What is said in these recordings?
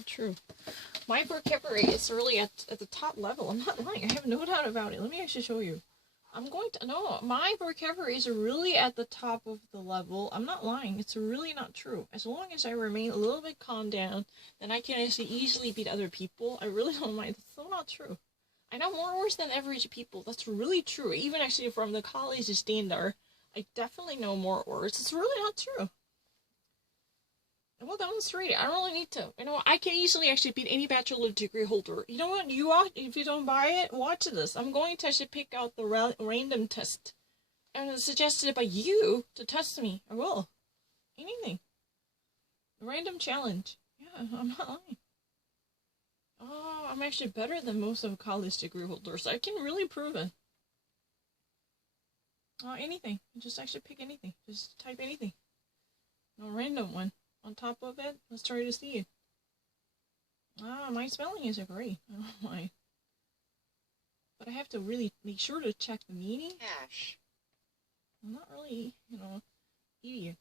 not true. My vocabulary is really at the top level. I'm not lying. I have no doubt about it. Let me actually show you. No, my vocabulary is really at the top of the level. I'm not lying. It's really not true. As long as I remain a little bit calm down, then I can actually easily beat other people. I really don't mind. That's so not true. I know more words than average people. That's really true. Even actually from the college standard, I definitely know more words. It's really not true. Well, demonstrate it. I don't really need to. I can easily actually beat any bachelor degree holder. You know what? If you don't buy it, watch this. I'm going to actually pick out the random test. And it's suggested by you to test me. I will. Anything. Random challenge. Yeah, I'm not lying. Oh, I'm actually better than most of college degree holders. I can really prove it. Anything. Just actually pick anything. Just type anything. No random one. On top of it, let's try to see it. My spelling is great. I don't mind. But I have to really make sure to check the meaning. Cash. I'm not really, idiot.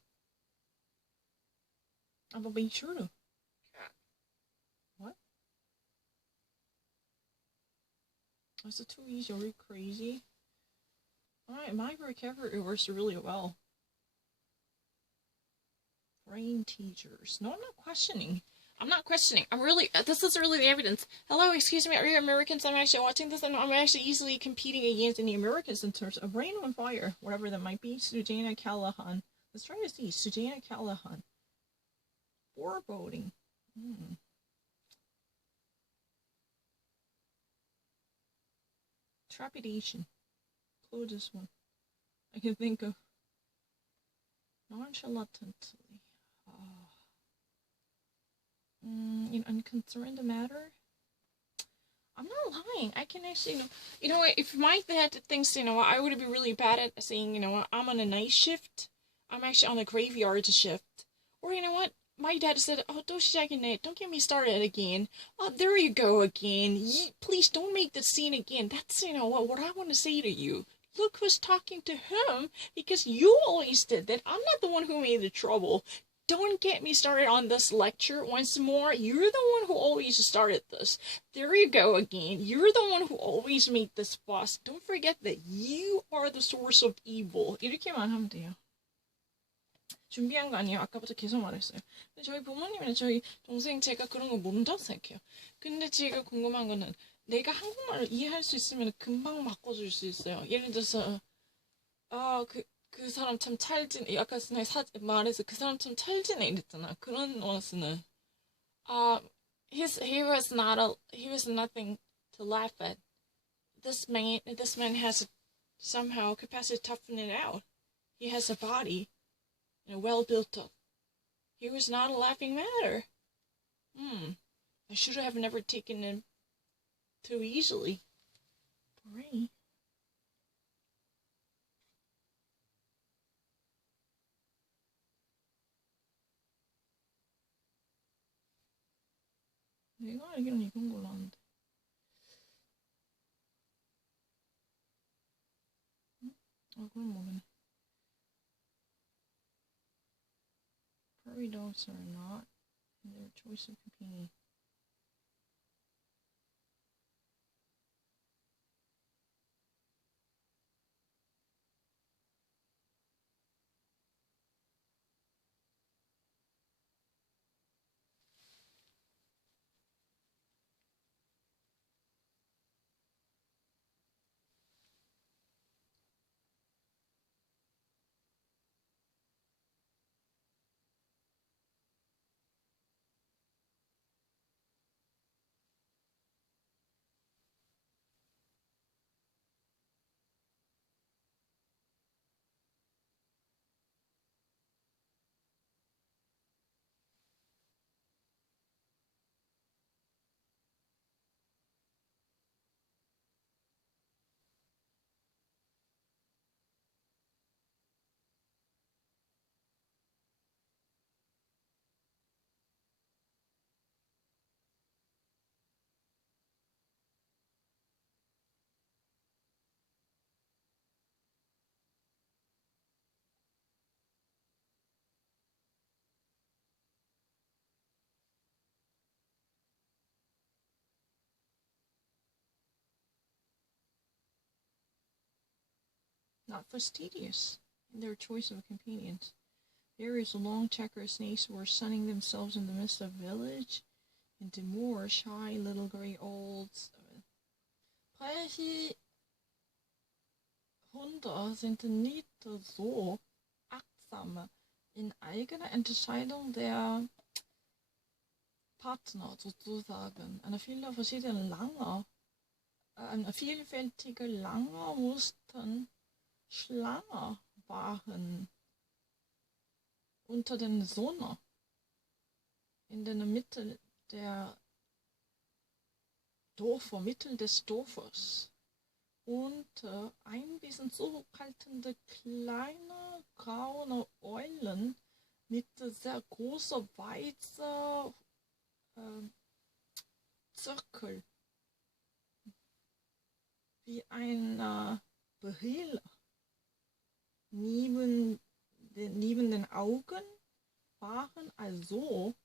I'm gonna make sure to. Cat. What? Is it too easy? Are you crazy? Alright, my vocabulary works really well. Brain teachers. No, I'm not questioning. This is really the evidence. Hello, excuse me, are you Americans? I'm actually watching this and I'm actually easily competing against any Americans in terms of Brain on Fire, whatever that might be. Sujana Callahan. Let's try to see. Sujana Callahan. Foreboding. Trepidation. Include this one. I can think of. Nonchalantly. Unconcerned matter. I'm not lying. I can actually, if my dad thinks, I would be really bad at saying, I'm on a night shift. I'm actually on a graveyard shift. Or you know what? My dad said, don't 시작했네. Don't get me started again. Oh, there you go again. Please don't make the scene again. That's, what I want to say to you. Look who's talking to him, because you always did that. I'm not the one who made the trouble. Don't get me started on this lecture once more. You're the one who always started this. There you go again. You're the one who always made this fuss. Don't forget that you are the source of evil. 이렇게만 하면 돼요. 준비한 거 아니에요. 아까부터 계속 말했어요. 근데 저희 부모님이나 저희 동생 제가 그런 거 모른다고 생각해요. 근데 제가 궁금한 거는 내가 한국말을 이해할 수 있으면 금방 바꿔줄 수 있어요. 예를 들어서 그 사람 참 찰지네. 아까 말해서 그 사람 참 찰지네 이랬잖아. 그런 원스는 he was nothing to laugh at. This man has somehow capacity to toughen it out. He has a body, well built up. He was not a laughing matter. I should have never taken him too easily. Right. 내가 알기로는 이건 걸로 아는데. 그건 모르네. Prairie dogs are not in their choice of companion. not fastidious in their choice of companions. Various long checker snakes were sunning themselves in the midst of village, and the more shy little grey olds. Hunde sind nicht so achtsam in eigener Entscheidung der Partner sozusagen. Eine vielfältige Lange mussten Schlange waren unter den Sonne in der Mitte der Mitte des Dorfes. Und ein bisschen zurückhaltende kleine braune Eulen mit sehr großer weißer Zirkel wie ein Brille neben den Augen waren also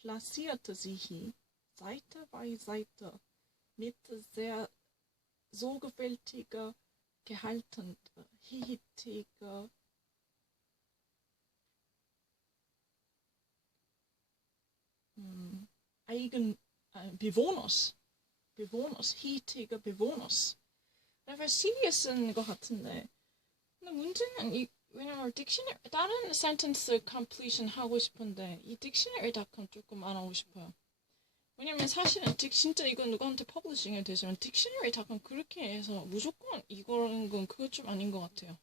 platzierte sich Seite bei Seite mit sehr sorgfältiger gehaltener, hietiger hietiger Bewohners. fastidious 것 같은데. 근데 문제는 왜냐면 딕셔너리 다른 센텐스 컴플리션 하고 싶은데 이 딕셔너리.com 조금 안 하고 싶어요. 왜냐면 사실은 진짜 이건 누구한테 퍼블리싱이 되지만 딕셔너리.com 그렇게 해서 무조건 이거는 건 그것 좀 아닌 것 같아요.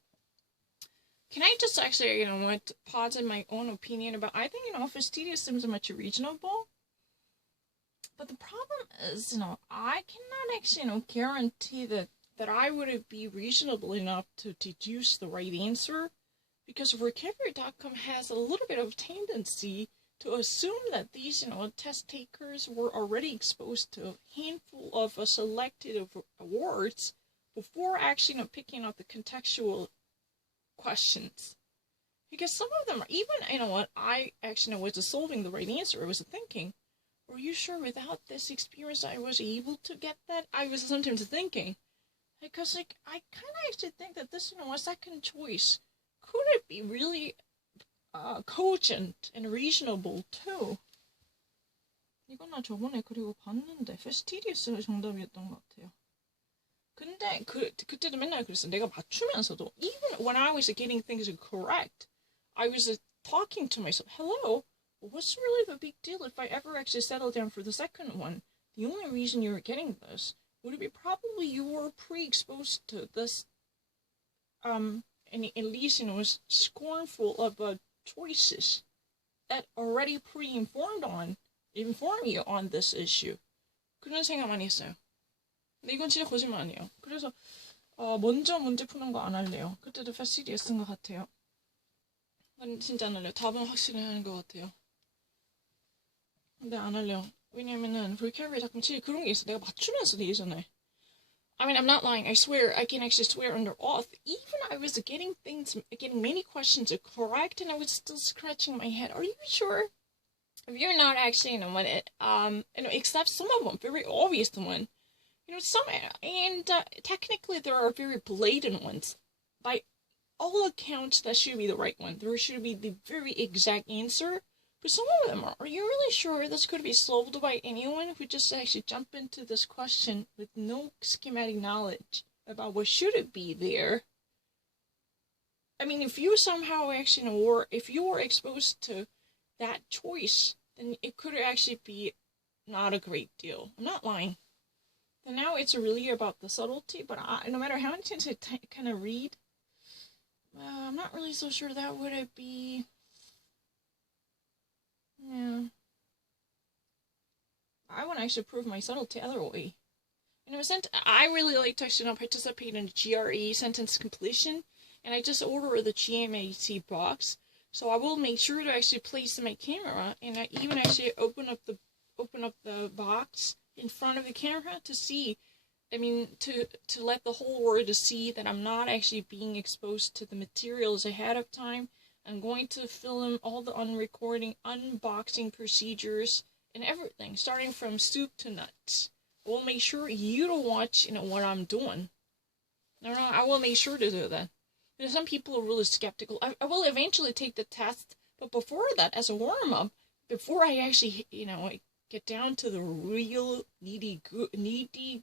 Can I just actually, posit my own opinion about, I think, fastidious seems much reasonable. But the problem is, I cannot actually, guarantee that I would be reasonable enough to deduce the right answer. Because vocabulary.com has a little bit of tendency to assume that these, test takers were already exposed to a handful of selected words before actually, picking up the contextual questions. Because some of them are even, I actually was solving the right answer. I was thinking, were you sure without this experience I was able to get that? I was sometimes thinking. Because, I kind of actually think that this, a second choice, could it be really cogent and reasonable too? 이건 나 저번에 그리고 봤는데 fastidious 정답이었던 것 같아요. 근데 그때도 맨날 그랬어. 내가 맞추면서도 even when I was getting things correct, I was talking to myself, hello, what's really the big deal if I ever actually settle down for the second one? The only reason you're getting this would be probably you were pre-exposed to this, and at least, was scornful of choices that already inform you on this issue. 그런 생각 많이 했어요. 근데 이건 진짜 거짓말 아니에요. 그래서 먼저 문제 푸는 거 안 할래요. 그때도 fastidious 쓴 것 같아요. 진짜 안 할래요. 답은 확실히 하는 것 같아요. 근데 안 할래요. 왜냐면은 vocabulary.com 진짜 그런 게 있어. 내가 맞추면서도 예전에. I mean, I'm not lying. I swear, I can actually swear under oath. Even I was getting many questions correct, and I was still scratching my head. Are you sure? If you're not actually, except some of them, very obvious one. Some, and technically there are very blatant ones. By all accounts, that should be the right one. There should be the very exact answer. But some of them are you really sure this could be solved by anyone who just actually jump into this question with no schematic knowledge about what should it be there? I mean, if you somehow actually or if you were exposed to that choice, then it could actually be not a great deal. I'm not lying. And now it's really about the subtlety, but no matter how many times I kind of read, I'm not really so sure that would it be. Yeah. I want to actually prove my subtlety other way. I really like to actually participate in GRE sentence completion, and I just order the GMAT box. So I will make sure to actually place my camera, and I even actually open up the box in front of the camera to see. I mean, to let the whole world see that I'm not actually being exposed to the materials ahead of time. I'm going to film all the unboxing procedures and everything, starting from soup to nuts. I will make sure you don't watch, what I'm doing. No, I will make sure to do that. You know, some people are really skeptical. I will eventually take the test, but before that, as a warm-up, before I actually, you know, I get down to the real nitty-gritty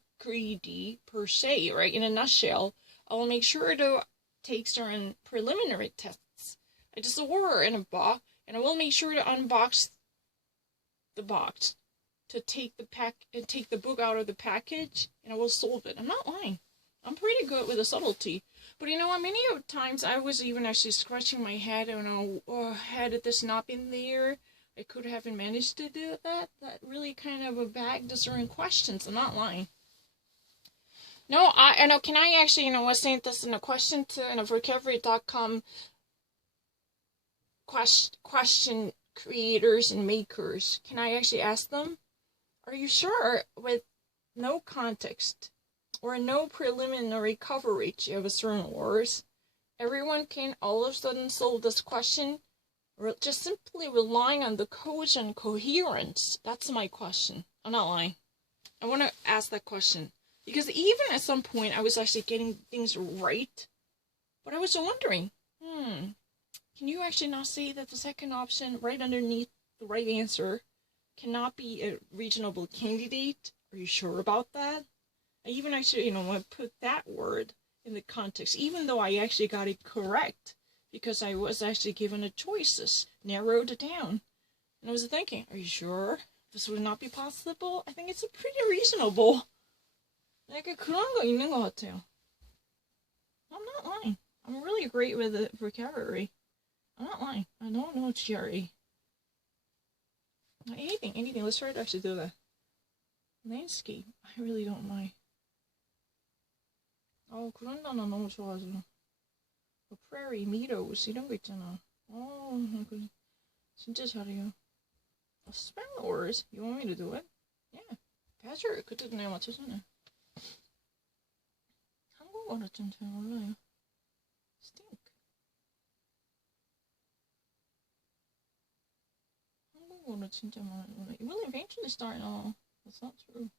per se, right, in a nutshell, I will make sure to take certain preliminary tests. I just order in a box, and I will make sure to unbox the box, to take the book out of the package, and I will solve it. I'm not lying. I'm pretty good with the subtlety. But you know what, many times I was even actually scratching my head, you know, had this not been there, I could have managed to do that. That really kind of begged certain questions. I'm not lying. No, I know. Can I actually, you know, was saying this in a question to recovery.com question creators and makers. Can I actually ask them? Are you sure with no context or no preliminary coverage of a certain words, everyone can all of a sudden solve this question? Or just simply relying on the codes and coherence? That's my question. I'm not lying. I want to ask that question. Because even at some point, I was actually getting things right. But I was wondering, can you actually not say that the second option right underneath the right answer cannot be a reasonable candidate? Are you sure about that? I even actually, you know, want to put that word in the context, even though I actually got it correct. Because I was actually given the choices, narrowed it down. And I was thinking, are you sure this would not be possible? I think it's pretty reasonable. 약간 그런 거 있는 것 같아요. I'm not lying. I'm really great with the vocabulary. I'm not lying. I don't know GRE. Anything. Let's try to actually do that. Landscape. I really don't mind. 그런 단어 너무 좋아하죠. prairie, meadows 이런 거 있잖아. 진짜 잘해요. Spell words. You want me to do it? Yeah. Badger. 그때도 내가 맞췄잖아. 한국어를 좀 잘 몰라요. Stink. 한국어를 진짜 많이 몰라요. It will eventually start. No, that's not true.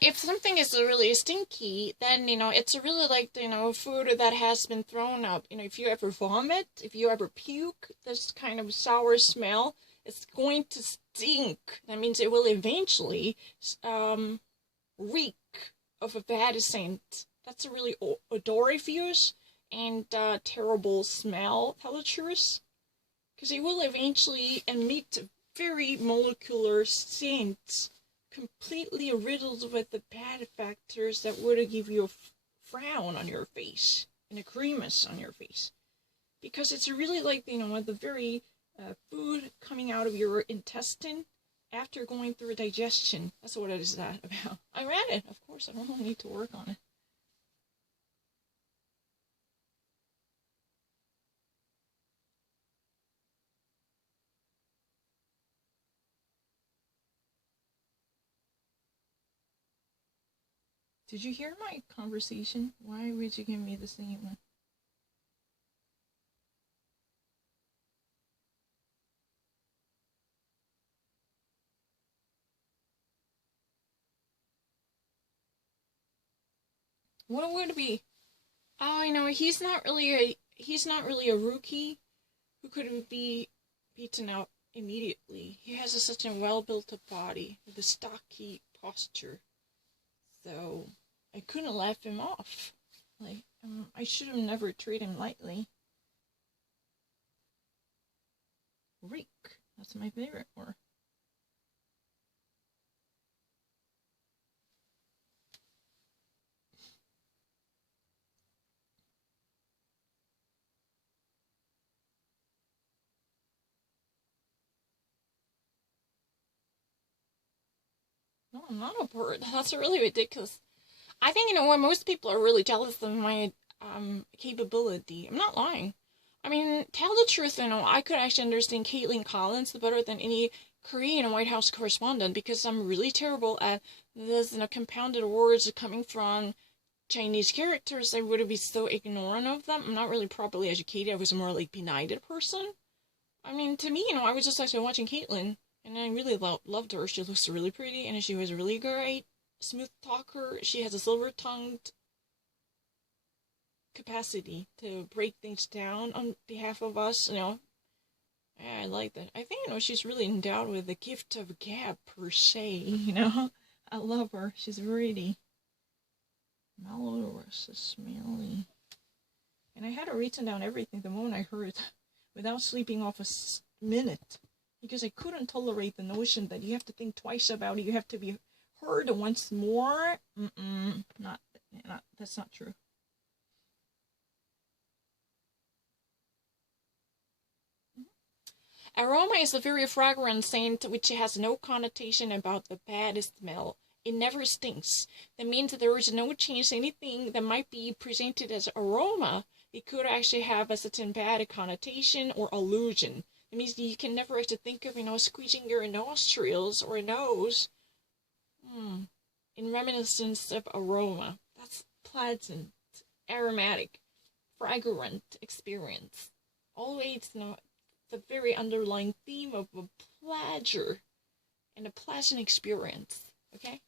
If something is really stinky, then, you know, it's really like, you know, food that has been thrown out. You know, if you ever vomit, if you ever puke, this kind of sour smell, it's going to stink. That means it will eventually reek of a bad scent. That's a really odoriferous and terrible smell, tell the truth. Because it will eventually emit very molecular scent, completely riddled with the bad factors that would give you a frown on your face and a grimace on your face. Because it's really like, you know, the very food coming out of your intestine after going through digestion. That's what it is that about. I read it, of course. I don't need to work on it. Did you hear my conversation? Why would you give me the same one? What would it be? I know he's not really a rookie who could be beaten out immediately. He has such a well-built-up body with a stocky posture. So I couldn't laugh him off. Like, I should have never treated him lightly. Reek. That's my favorite word. No, I'm not a bird. That's really ridiculous. I think, you know, when most people are really jealous of my capability, I'm not lying. I mean, tell the truth, you know, I could actually understand Caitlin Collins better than any Korean White House correspondent because I'm really terrible at this, you know, compounded words coming from Chinese characters. I would be so ignorant of them. I'm not really properly educated. I was a more like benighted person. I mean, to me, you know, I was just actually watching Caitlin, and I really loved her. She looks really pretty, and she was really great. Smooth talker. She has a silver-tongued capacity to break things down on behalf of us, Yeah, I like that. I think, she's really endowed with the gift of gab, per se. I love her. She's really malodorous, smelly. And I had to written down everything the moment I heard without sleeping off a minute. Because I couldn't tolerate the notion that you have to think twice about it. You have to be heard once more. That's not true. Aroma is a very fragrant scent which has no connotation about the bad smell. It never stinks. That means that there is no chance anything that might be presented as aroma, it could actually have a certain bad connotation or illusion. It means you can never actually think of, squeezing your nostrils or nose in reminiscence of aroma. That's pleasant, aromatic, fragrant experience. Always, the very underlying theme of a pleasure and a pleasant experience, okay?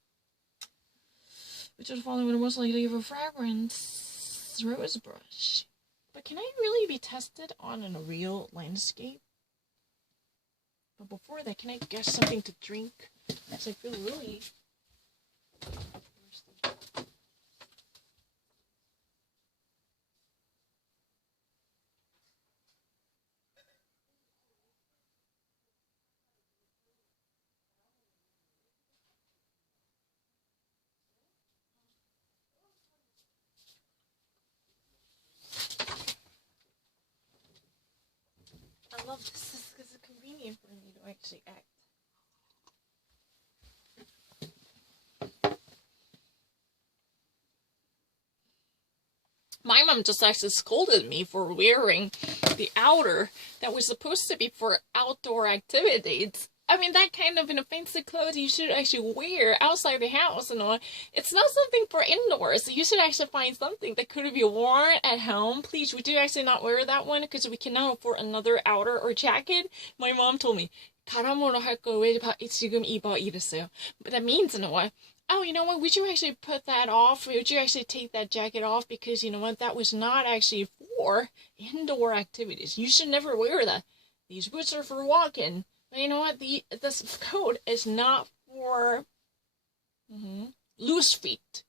Which is following the most likely of a fragrance, rose brush. But can I really be tested on a real landscape? But before that, can I guess something to drink? Because I feel really thirsty. I love this because it's convenient for me to actually act. My mom just actually scolded me for wearing the outer that was supposed to be for outdoor activities. I mean, that kind of fancy clothes you should actually wear outside the house and all. It's not something for indoors. You should actually find something that could be worn at home. Please, would you actually not wear that one? Because we cannot afford another outer or jacket. My mom told me, 가람으로 할 거 왜 지금 입어 이랬어요. But that means, oh, you know what, would you actually put that off? Would you actually take that jacket off? Because, that was not actually for indoor activities. You should never wear that. These boots are for walking. But you know what, this coat is not for loose feet.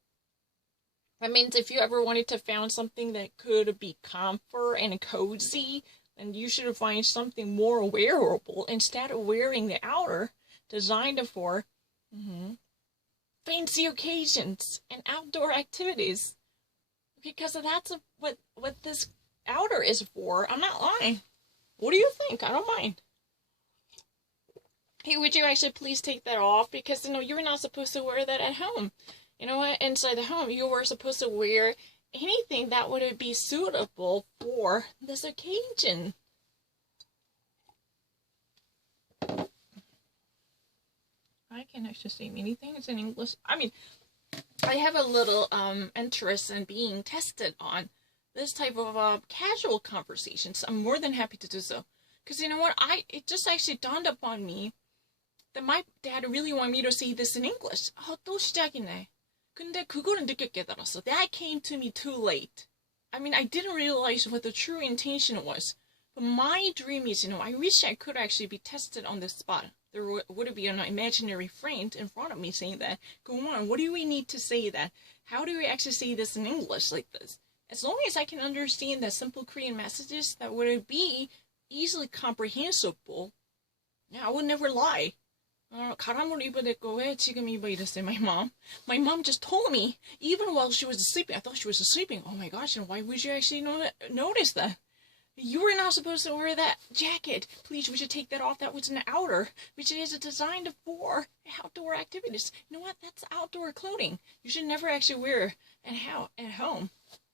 That means if you ever wanted to find something that could be comfort and cozy, then you should find something more wearable instead of wearing the outer designed for fancy occasions and outdoor activities. Because that's what this outer is for. I'm not lying. What do you think? I don't mind. Hey, would you actually please take that off? Because, you're not supposed to wear that at home. You know what? Inside the home, you were supposed to wear anything that would be suitable for this occasion. I can't actually say many things in English. I mean, I have a little interest in being tested on this type of casual conversations. I'm more than happy to do so. Because you know what? It just actually dawned upon me that my dad really wanted me to say this in English. 또 시작이네. 근데 그거를 늦게 깨달았어. That came to me too late. I mean, I didn't realize what the true intention was. But my dream is, I wish I could actually be tested on the spot. There would be an imaginary friend in front of me saying that, go on, what do we need to say that? How do we actually say this in English like this? As long as I can understand the simple Korean messages that would be easily comprehensible, I would never lie. 가람으로 입어야 될 거 왜 지금 입어 이랬어요, my mom. My mom just told me, even while she was sleeping. I thought she was sleeping. Oh my gosh, and why would you actually notice that? You were not supposed to wear that jacket. Please, we should take that off. That was an outer, which is designed for outdoor activities. You know what? That's outdoor clothing. You should never actually wear at home.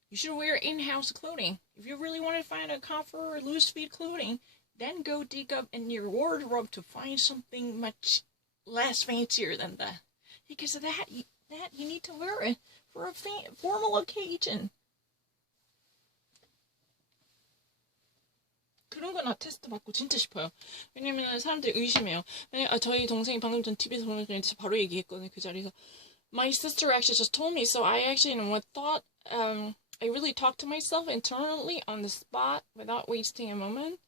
You should wear in-house clothing. If you really want to find a comfort or loose-fit clothing, then go dig up in your wardrobe to find something much less fancier than that. Because of that you need to wear it for a formal occasion. 그런 거나 테스트 받고 진짜 싶어요. 왜냐면 사람들이 의심해요. 저희 동생이 방금 전 TV에서 보는 거 바로 얘기했거든요. 그 자리에서. My sister actually just told me, so I actually thought I really talk to myself internally on the spot without wasting a moment.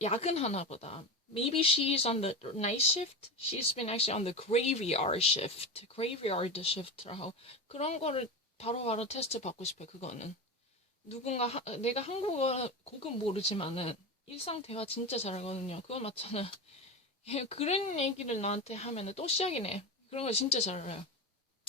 야근하나 보다. Maybe she's on the night shift. She's been actually on the graveyard shift. graveyard shift라고. 그런 거를 바로바로 테스트 받고 싶어요. 그거는. 내가 한국어 곡은 모르지만은 일상 대화 진짜 잘하거든요. 그거 맞잖아. 그런 얘기를 나한테 하면은 또 시작이네. 그런 거 진짜 잘해요.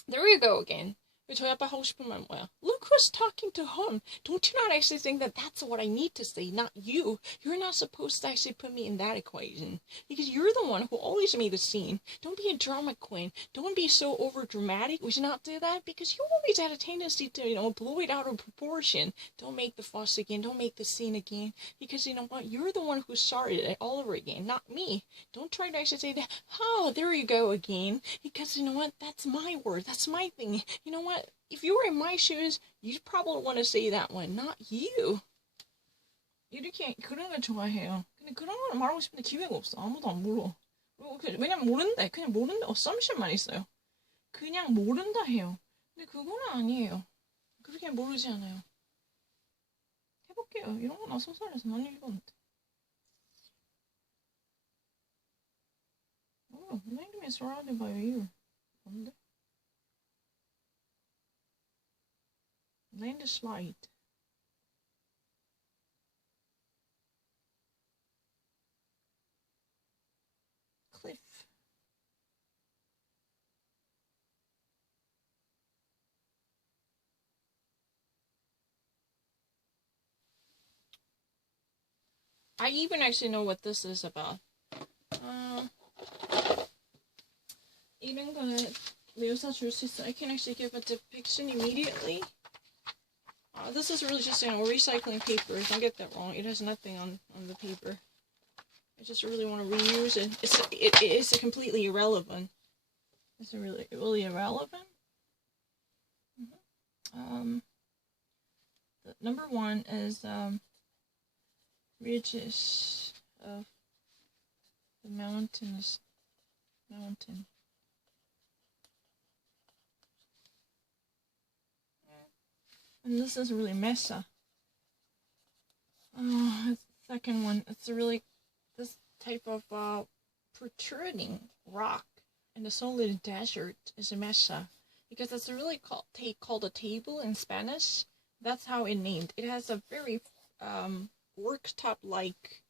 There you go again. 저희 아빠 하고 싶은 말 뭐야? Look who's talking to him. Don't you not actually think that that's what I need to say, not you? You're not supposed to actually put me in that equation. Because you're the one who always made the scene. Don't be a drama queen. Don't be so over dramatic. We should not do that because you always had a tendency to, blow it out of proportion. Don't make the fuss again. Don't make the scene again. Because you know what? You're the one who started it all over again, not me. Don't try to actually say that, oh, there you go again. Because you know what? That's my word. That's my thing. You know what? If you were in my shoes, you'd probably want to say that one, not you. 이렇게 그런 걸 좋아해요. 근데 그런 걸 말하고 싶은데 기회가 없어. 아무도 안 물어. 왜냐면 모른대. 그냥 모른대. assumption만 있어요. 그냥 모른다 해요. 근데 그거는 아니에요. 그렇게 모르지 않아요. 해볼게요. 이런 거 나 소설에서 많이 읽었는데. Land me surrounded by you. 뭔데? Landslide. Cliff. I even actually know what this is about. 이런 거는 묘사 줄 수 있어. I can actually give a depiction immediately. This is really just, recycling paper. Don't get that wrong. It has nothing on the paper. I just really want to reuse it. It's completely irrelevant. It's really irrelevant. The number one is ridges of the mountain. And this is really mesa. The second one, it's this type of protruding rock in the solid desert is a mesa. Because it's really called a table in Spanish. That's how it's named. It has a very worktop-like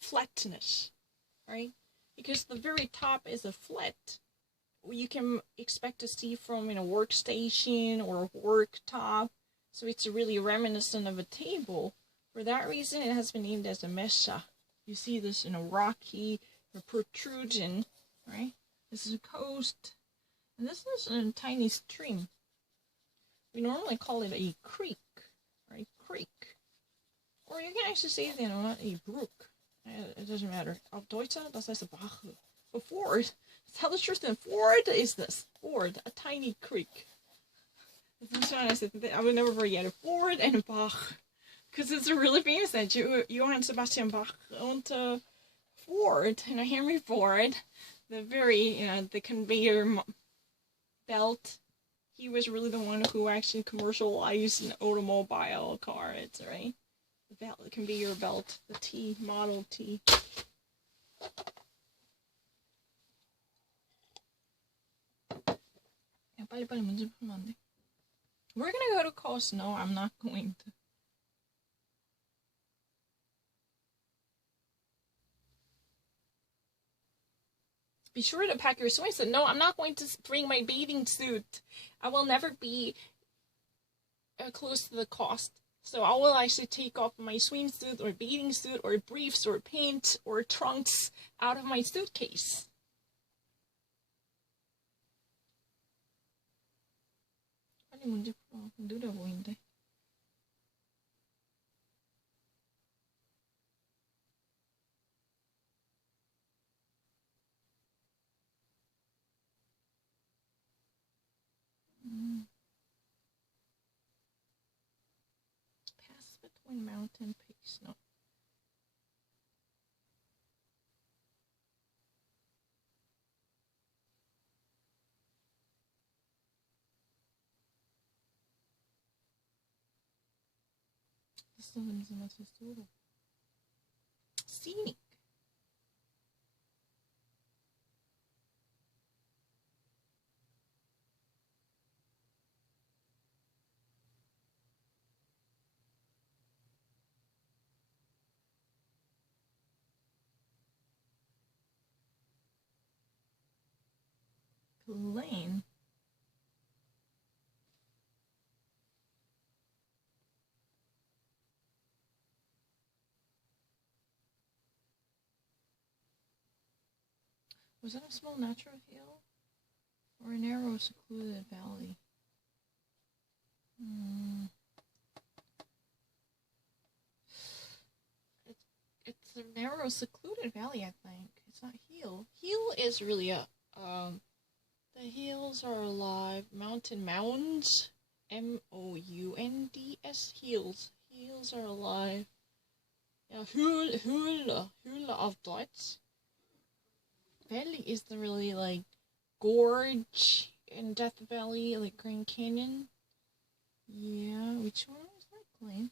flatness, right? Because the very top is a flat. You can expect to see from a workstation or a worktop, so it's really reminiscent of a table. For that reason, it has been named as a mesa. You see this in a rocky protrusion, right? This is a coast, and this is a tiny stream. We normally call it a creek, right? Creek, or you can actually say a brook. It doesn't matter. Auf Deutsch, das heißt Bach. But ford, tell the truth, then ford is this. Ford, a tiny creek. That's what I said. I would never forget it. Ford and Bach. Because it's a really famous that Johann Sebastian Bach owned Ford, Henry Ford, the conveyor belt. He was really the one who actually commercialized an automobile car. It's right. The conveyor belt, the T, Model T. 빨리빨리 문제 풀면 안 돼? We're gonna go to coast. No, I'm not going to. Be sure to pack your swimsuit. No, I'm not going to bring my bathing suit. I will never be close to the coast. So I will actually take off my swimsuit or bathing suit or briefs or pants or trunks out of my suitcase. 빨리 문제 풀어. 느려 보이는데. Pass between mountain peaks. No. Scenic. Plain. Was that a small natural hill? Or a narrow, secluded valley? It's a narrow, secluded valley, I think. It's not hill. Hill is really a, the hills are alive. Mounds. Mounds. Hills. Hills are alive. Yeah, hula of Dutch. Valley is the really, like, gorge in Death Valley, like Grand Canyon. Yeah, which one is that claim?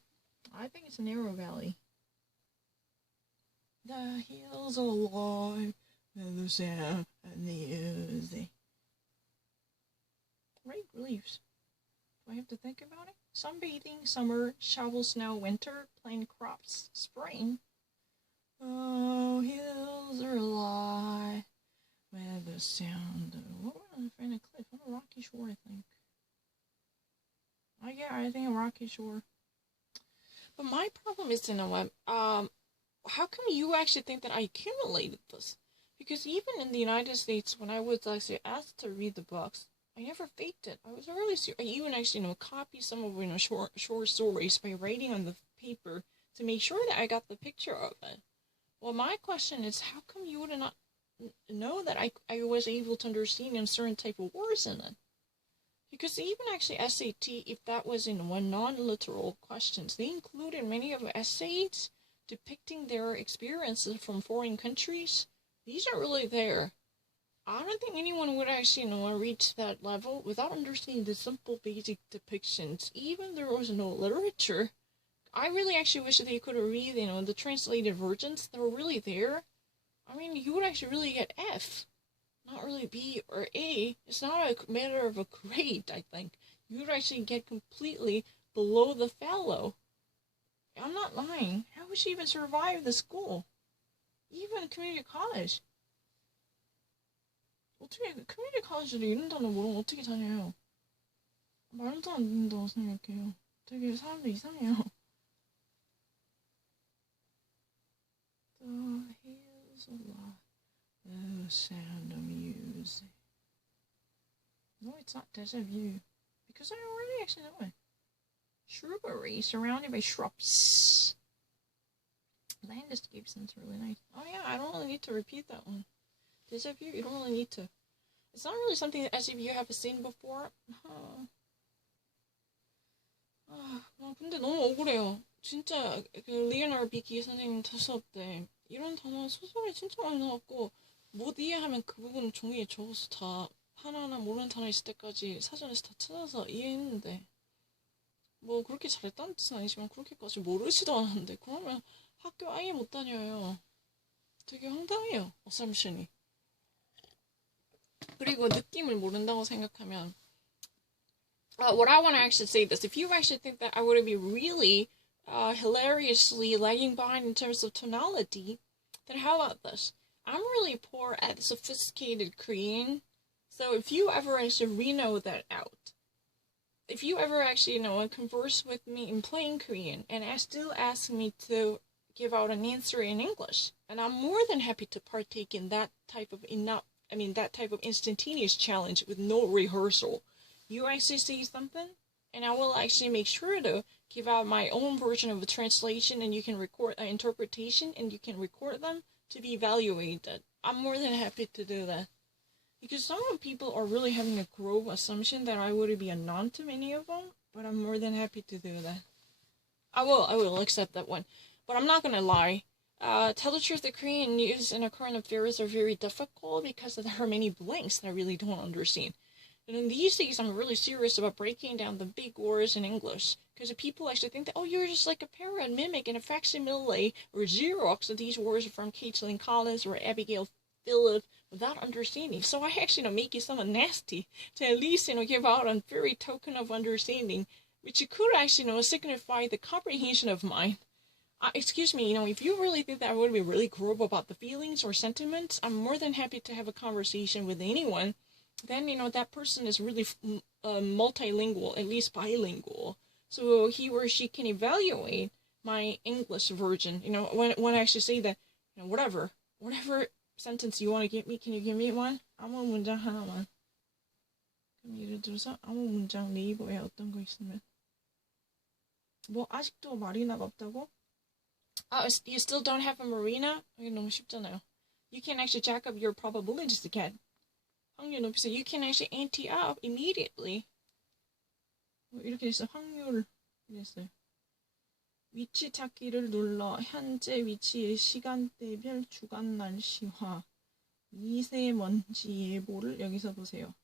I think it's a narrow valley. The hills are alive, and the sound and the music. Great reliefs. Do I have to think about it? Sunbathing, summer, shovel snow, winter, plant crops, spring. Oh, hills are alive with the sound of... What was I find a cliff? On a rocky shore, I think. I think a rocky shore. But my problem is, you know what, how come you actually think that I accumulated this? Because even in the United States, when I was actually asked to read the books, I never faked it. I was really serious. I even actually, copied some of, short stories by writing on the paper to make sure that I got the picture of it. Well, my question is, how come you would not know that I was able to understand a certain type of words in it? Because even actually SAT, if that was in one non-literal questions, they included many of the essays depicting their experiences from foreign countries. These are really there. I don't think anyone would actually reach that level without understanding the simple basic depictions. Even there was no literature. I really actually wish that they could have read, the translated versions that were really there. I mean, you would actually really get F. Not really B or A. It's not a matter of a grade, I think. You would actually get completely below the fellow. I'm not lying. How would she even survive the school? Even community college. 어떻게 community college도 이런 단어 모르면 어떻게 다녀요? 말도 안 된다고 생각해요. 되게 사람들 이상해요. The hills alive, the sound of music. No, it's not Deja Vu. Because I already actually know it. Shrubbery surrounded by shrubs. Landscape sounds really nice. Oh yeah, I don't really need to repeat that one. Deja Vu, you don't really need to. It's not really something that as if you have seen before. 근데 너무 억울해요. 진짜 그 리오나르도 비키 선생님 수업 때 이런 단어 소설이 진짜 많이 나왔고 못 이해하면 그 부분 종이에 적어서 다 하나하나 모르는 단어 있을 때까지 사전에서 다 찾아서 이해했는데 뭐 그렇게 잘했다는 뜻은 아니지만 그렇게까지 모르지도 않았는데 그러면 학교 아예 못 다녀요. 되게 황당해요. 어셈션이. 그리고 느낌을 모른다고 생각하면 what I want to actually say this, if you actually think that I would be really hilariously lagging behind in terms of tonality, then how about this? I'm really poor at sophisticated Korean, so if you ever actually reno that out, if you ever actually, converse with me in plain Korean, and still ask me to give out an answer in English, and I'm more than happy to partake in that type of instantaneous challenge with no rehearsal. You actually say something, and I will actually make sure to give out my own version of a translation, and you can record an interpretation, and you can record them to be evaluated. I'm more than happy to do that. Because some people are really having a grove assumption that I would be a non to many of them, but I'm more than happy to do that. I will accept that one. But I'm not gonna lie. Tell the truth, the Korean news and current affairs are very difficult because there are many blanks that I really don't understand. And in these days, I'm really serious about breaking down the big words in English. Because people actually think that, oh, you're just like a parrot mimic and a facsimile or Xerox of these words from Caitlin Collins or Abigail Phillip without understanding. So I actually, make it somewhat nasty to at least, give out a very token of understanding, which it could actually, signify the comprehension of mine. Excuse me, if you really think that I would be really cruel about the feelings or sentiments, I'm more than happy to have a conversation with anyone. Then, that person is really multilingual, at least bilingual. So he or she can evaluate my English version. When I actually say that, whatever sentence you want to give me, can you give me one? 아무 문장 하나만. 그럼 예를 들어서 아무 문장 네이버에 어떤 거 있으면. 뭐 아직도 마리나가 없다고? You still don't have a marina? 이게 너무 쉽잖아요. You can actually jack up your probabilities again. 확률 높이서 you can actually ante up immediately. 이렇게 있어. 확률 이랬어요. 위치 찾기를 눌러 현재 위치의 시간대별 주간 날씨와 미세먼지 예보를 여기서 보세요.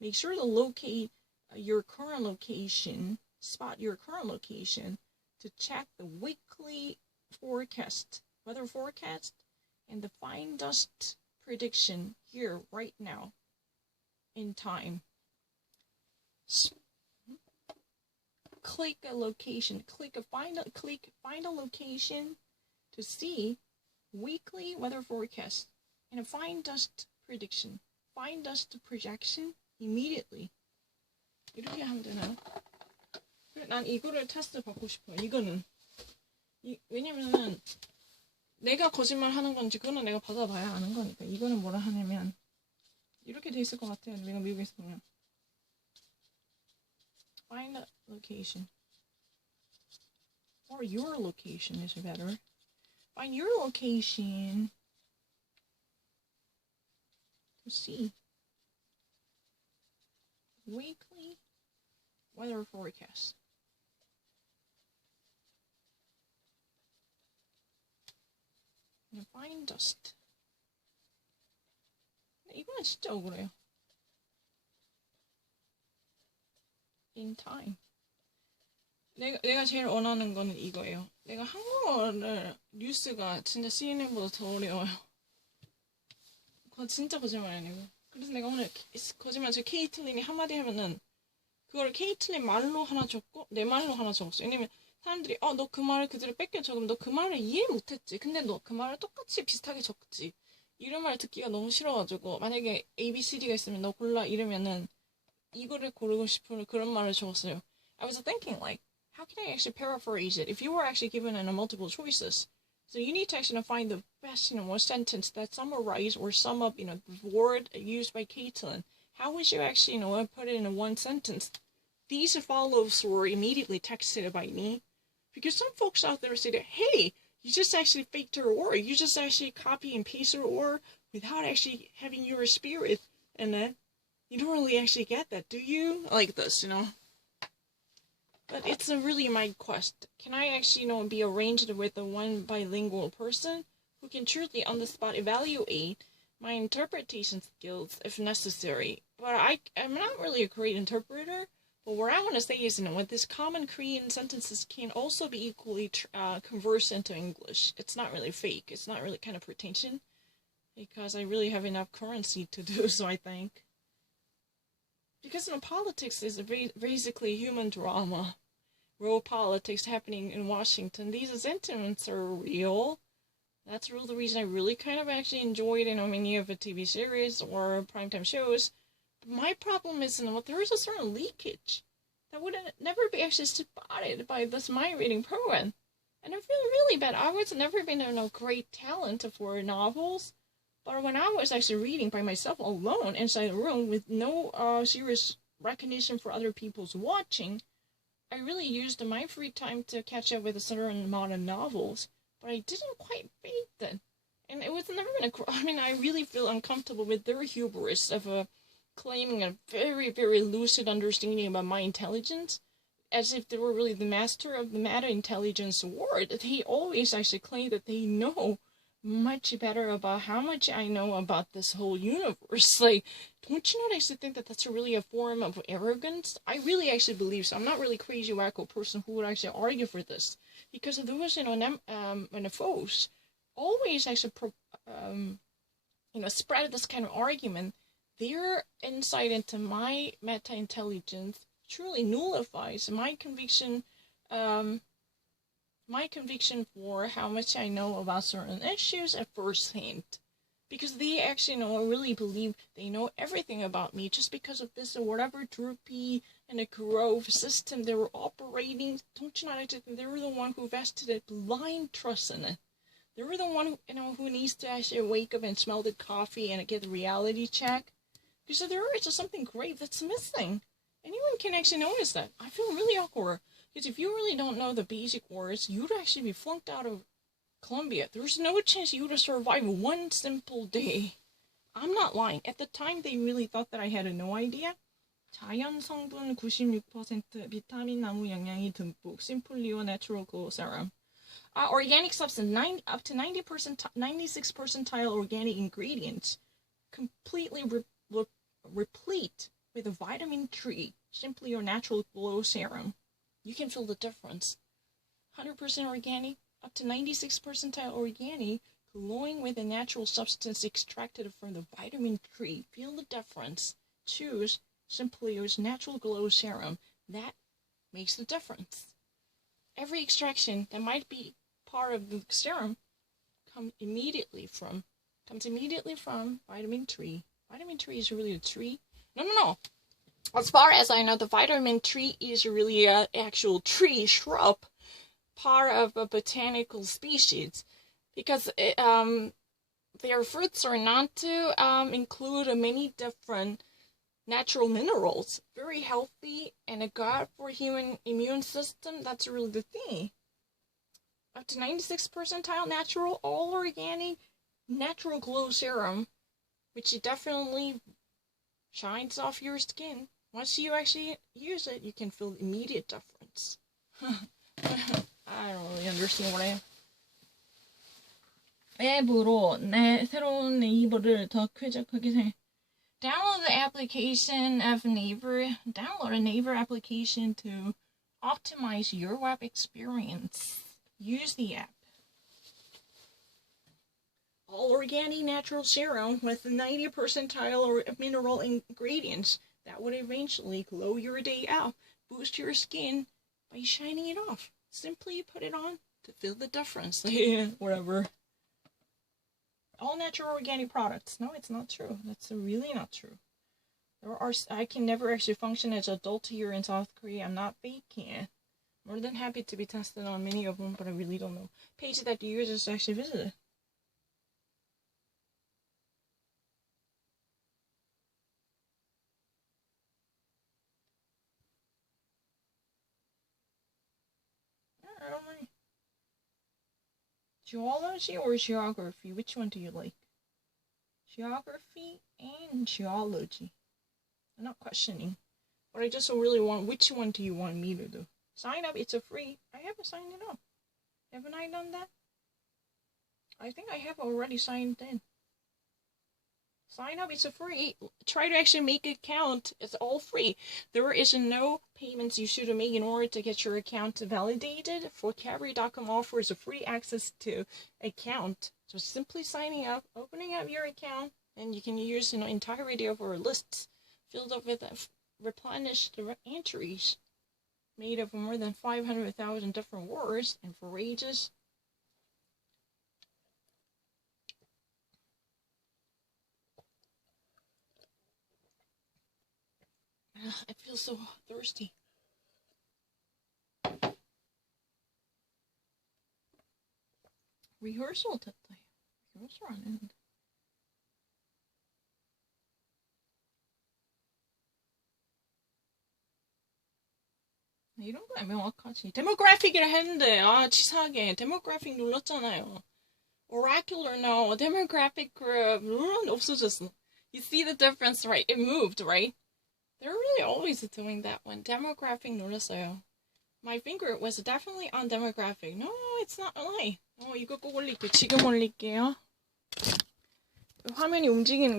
Make sure to locate your current location, spot your current location to check the weekly forecast, weather forecast, and the fine dust prediction here right now in time. Click a location. Find a location to see weekly weather forecast and a fine dust prediction. Fine dust projection immediately. 이렇게 하면 되나요? 그래, 난 이거를 테스트 받고 싶어요. 이거는 왜냐면은 내가 거짓말 하는 건지 그거는 내가 받아봐야 아는 거니까. 이거는 뭐라 하냐면 이렇게 돼 있을 것 같아요. 내가 미국에서 보면. Find a location. Or your location is better. Find your location to see weekly weather forecast. And fine dust. 이거는 진짜 억울해요. In time. 내가 제일 원하는 거는 이거예요. 내가 한국어를 뉴스가 진짜 CNN보다 더 어려워요. 그거 진짜 거짓말 아니고. 그래서 내가 오늘 거짓말 저 케이틀린이 한마디 하면은 그걸 케이틀린 말로 하나 적고 내 말로 하나 적었어요. 왜냐면 사람들이 너 그 말을 그대로 뺏겨 적으면 너 그 말을 이해 못했지. 근데 너 그 말을 똑같이 비슷하게 적지. 이런 말 듣기가 너무 싫어가지고 만약에 ABCD가 있으면 너 골라 이러면은 이거를 고르고 싶은 그런 말을 적었어요. I was thinking like, how can I actually paraphrase it if you were actually given multiple choices? So you need to actually find the best, one sentence that summarize or sum up, the word used by Caitlin. How would you actually, put it in one sentence? These follows were immediately texted by me. Because some folks out there say that, hey, you just actually faked her or you just actually copy and paste her or without actually having your spirit in it. You don't really actually get that, do you? Like this, But it's really my quest. Can I actually, be arranged with one bilingual person who can truly on the spot evaluate my interpretation skills if necessary? But I'm not really a great interpreter. But what I want to say is, with this common Korean sentences can also be equally converse into English. It's not really fake. It's not really kind of pretension. Because I really have enough currency to do so, I think. Because politics is basically human drama. Real politics happening in Washington. These sentiments are real. That's really the reason I really kind of actually enjoyed, many of the TV series or primetime shows. But my problem is, there is a certain leakage that would never be actually spotted by this mind reading program. And I feel really bad. I was never been a great talent for novels. But when I was actually reading by myself alone inside a room with no serious recognition for other people's watching, I really used my free time to catch up with a certain amount of novels, but I didn't quite beat them. And it was never I really feel uncomfortable with their hubris of claiming a very, very lucid understanding about my intelligence, as if they were really the master of the meta intelligence word. They always actually claim that they know much better about how much I know about this whole universe. Like, don't you not actually think that that's really a form of arrogance? I really actually believe so. I'm not really crazy wacko person who would actually argue for this, because of those, foes always actually spread this kind of argument. Their insight into my meta intelligence truly nullifies my conviction for how much I know about certain issues at first hand. Because they actually really believe they know everything about me just because of this or whatever droopy and a grove system they were operating. Don't you know, they were the one who vested a blind trust in it. They were the one who needs to actually wake up and smell the coffee and get a reality check. Because there is just something great that's missing. Anyone can actually notice that. I feel really awkward. Because if you really don't know the basic words, you'd actually be flunked out of Columbia. There's no chance you would survive one simple day. I'm not lying. At the time, they really thought that I had no idea. 자연 성분 96%, 비타민 나무 영양이 듬뿍, 심플리오 natural glow serum. Organic substance, up to 96 percentile organic ingredients, completely replete with a vitamin 3, simply your natural glow serum. You can feel the difference. 100% organic, up to 96 percentile organic, glowing with a natural substance extracted from the vitamin 3. Feel the difference. Choose Simply's natural glow serum. That makes the difference. Every extraction that might be part of the serum comes immediately from vitamin 3. Vitamin 3 is really a tree. No. As far as I know, the vitamin 3 is really an actual tree, shrub, part of a botanical species, because their fruits are known to include many different natural minerals. Very healthy and a good for human immune system. That's really the thing. Up to 96 percentile natural, all organic, natural glow serum, which definitely shines off your skin. Once you actually use it, you can feel the immediate difference. I don't really understand what I am. 앱으로 새로운 네이버를 더 쾌적하게 해. Download the application of Naver. Download a Naver application to optimize your web experience. Use the app. All organic natural serum with 90 percentile or mineral ingredients that would eventually glow your day out, boost your skin by shining it off. Simply put it on to feel the difference. Whatever. All natural organic products. No, it's not true. That's really not true. I can never actually function as an adult here in South Korea. I'm not faking. More than happy to be tested on many of them, but I really don't know. Page that the users actually visited. I don't know. Geology or geography? Which one do you like? Geography and geology. I'm not questioning, but I just really want, which one do you want me to do? Sign up, it's a free. I haven't signed it up. Haven't I done that? I think I have already signed in. Sign up, it's a free. Try to actually make an account. It's all free. There is no payments you should make in order to get your account validated. Vocabulary.com offers a free access to account. So simply signing up, opening up your account, and you can use entirety of our lists filled up with replenished entries made of more than 500,000 different words and phrases. I feel so thirsty. Rehearsal today. Rehearsal 안 했는데. 이런 거야 명확하지. 데모그래픽이라 했는데 치사하게 데모그래픽 눌렀잖아요. Oracular no. Demographic group 없어졌어. You see the difference, right? It moved, right? They're really always doing that one. Demographic 눌렀어요. My finger was definitely on demographic. No, it's not a lie. 이거 꼭 올릴게요. 지금 올릴게요. 화면이 움직이는 게